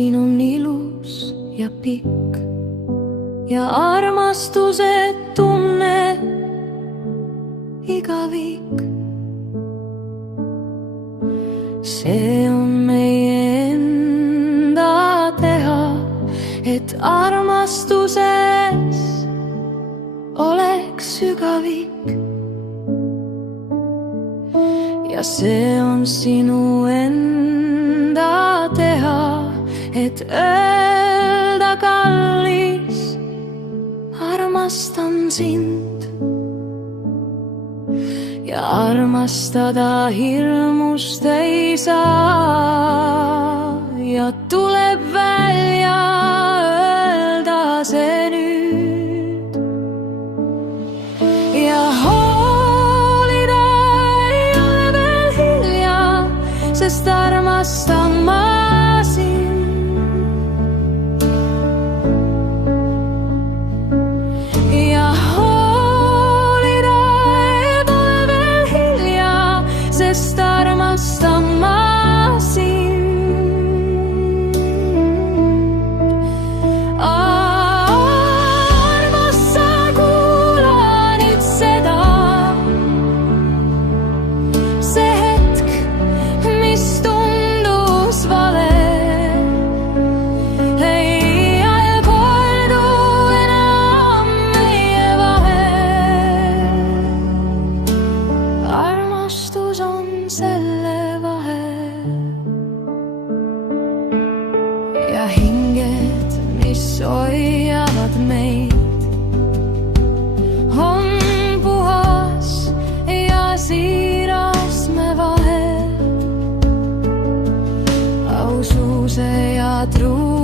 siin on ilus ja pikk ja armastuse tunne igavik. See on meie enda teha, et armastuses oleks sügavik. Ja see on sinu enda teha, et öelda, kallis, armastan sind. Ja armastada hirmust ei saa ja tuleb välja öelda see nüüd. Ja hoolida ei ole veel hilja, sest armastan ma sind. Ja hoolida ei ole veel hilja, sest armastan ma sind. Armas, sa kuula nüüd seda, see hetk, mis tundus vale, ei kordu enam meie vahel. Armastus on selle vahel. Ja hinged, mis hoiavad meid, on puhas ja siiras me vahel. Aususe ja truu